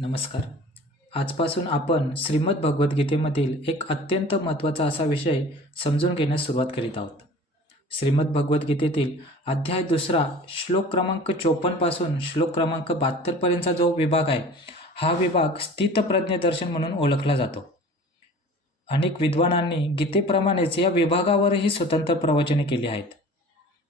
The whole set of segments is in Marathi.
नमस्कार. आजपासून आपण श्रीमद भगवद्गीतेमधील एक अत्यंत महत्त्वाचा असा विषय समजून घेण्यास सुरुवात करीत आहोत. श्रीमद भगवद्गीतेतील अध्याय दुसरा श्लोक क्रमांक चोपन्नपासून श्लोक क्रमांक बहात्तरपर्यंतचा जो विभाग आहे हा विभाग स्थितप्रज्ञ दर्शन म्हणून ओळखला जातो. अनेक विद्वानांनी गीतेप्रमाणेच या विभागावरही स्वतंत्र प्रवचने केली आहेत.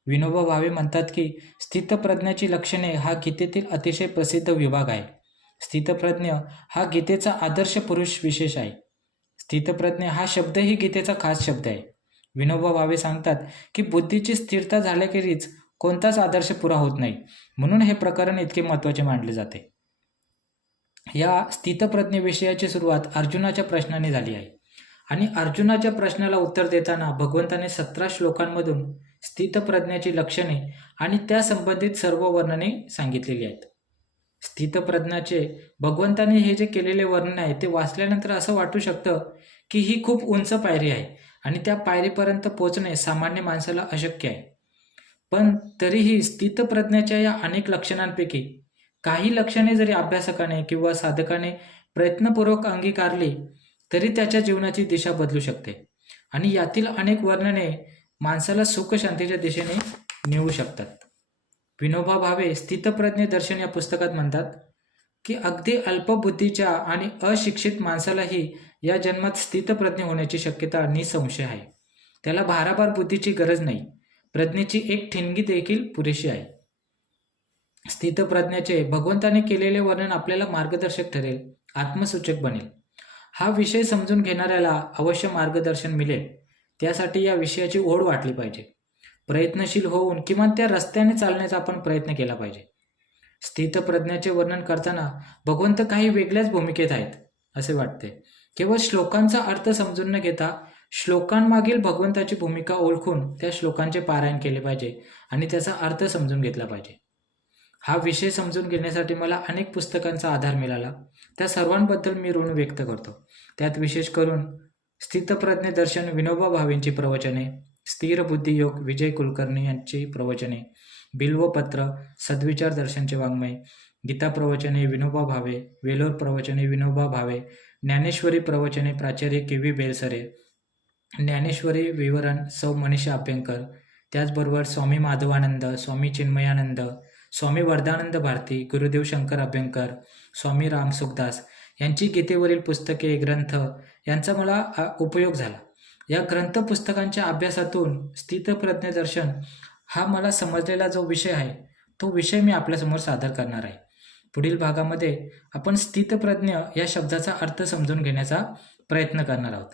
विनोबा भावे म्हणतात की स्थितप्रज्ञाची लक्षणे हा गीतेतील अतिशय प्रसिद्ध विभाग आहे. स्थितप्रज्ञ हा गीतेचा आदर्श पुरुष विशेष आहे. स्थितप्रज्ञ हा शब्दही गीतेचा खास शब्द आहे. विनोबा भावे सांगतात की बुद्धीची स्थिरता झाल्याखेरीज कोणताच आदर्श पुरा होत नाही. म्हणून हे प्रकरण इतके महत्त्वाचे मानले जाते. या स्थितप्रज्ञ विषयाची सुरुवात अर्जुनाच्या प्रश्नाने झाली आहे. आणि अर्जुनाच्या प्रश्नाला उत्तर देताना भगवंताने सतरा श्लोकांमधून स्थितप्रज्ञाची लक्षणे आणि त्या संबंधित सर्व वर्णने सांगितलेली आहेत. स्थितप्रज्ञाचे. भगवंताने हे जे केलेले वर्णन आहे ते वाचल्यानंतर असं वाटू शकतं की ही खूप उंच पायरी आहे आणि त्या पायरीपर्यंत पोहोचणे सामान्य माणसाला अशक्य आहे. पण तरीही स्थितप्रज्ञाच्या या अनेक लक्षणांपैकी काही लक्षणे जरी अभ्यासकाने किंवा साधकाने प्रयत्नपूर्वक अंगीकारली तरी त्याच्या जीवनाची दिशा बदलू शकते आणि यातील अनेक वर्णने माणसाला सुखशांतीच्या दिशेने नेऊ शकतात. विनोबा भावे स्थितप्रज्ञ दर्शन या पुस्तकात म्हणतात की अगदी अल्पबुद्धीच्या आणि अशिक्षित माणसालाही या जन्मात स्थितप्रज्ञ होण्याची शक्यता निसंशय आहे. त्याला भाराभार बुद्धीची गरज नाही. प्रज्ञेची एक ठिणगी देखील पुरेशी आहे. स्थितप्रज्ञाचे भगवंताने केलेले वर्णन आपल्याला मार्गदर्शक ठरेल आत्मसूचक बनेल. हा विषय समजून घेणाऱ्याला अवश्य मार्गदर्शन मिळेल. त्यासाठी या विषयाची ओढ वाटली पाहिजे. प्रयत्नशील होऊन किमान त्या रस्त्याने चालण्याचा आपण प्रयत्न केला पाहिजे. स्थितप्रज्ञाचे वर्णन करताना भगवंत काही वेगळ्याच भूमिकेत आहेत असे वाटते. केवळ श्लोकांचा अर्थ समजून न घेता श्लोकांमागील भगवंताची भूमिका ओळखून त्या श्लोकांचे पारायण केले पाहिजे आणि त्याचा अर्थ समजून घेतला पाहिजे. हा विषय समजून घेण्यासाठी मला अनेक पुस्तकांचा आधार मिळाला. त्या सर्वांबद्दल मी ऋण व्यक्त करतो. त्यात विशेष करून स्थितप्रज्ञ दर्शन विनोबा भावेंची प्रवचने स्थिर बुद्धियोग विजय कुलकर्णी यांची प्रवचने बिल्वपत्र सद्विचार दर्शनचे वाङ्मय गीता प्रवचने विनोबा भावे वेलोर प्रवचने विनोबा भावे ज्ञानेश्वरी प्रवचने प्राचार्य के व्ही बेलसरे ज्ञानेश्वरी विवरण सौ मनीषा अभ्यंकर त्याचबरोबर स्वामी माधवानंद स्वामी चिन्मयानंद स्वामी वरदानंद भारती गुरुदेव शंकर अभ्यंकर स्वामी राम सुखदास यांची गीतेवरील पुस्तके ग्रंथ यांचा मला उपयोग झाला. या ग्रंथ पुस्तकांच्या अभ्यासातून स्थितप्रज्ञदर्शन हा मला समजलेला जो विषय आहे तो विषय मी आपल्यासमोर सादर करणार आहे. पुढील भागामध्ये आपण स्थितप्रज्ञ या शब्दाचा अर्थ समजून घेण्याचा प्रयत्न करणार आहोत.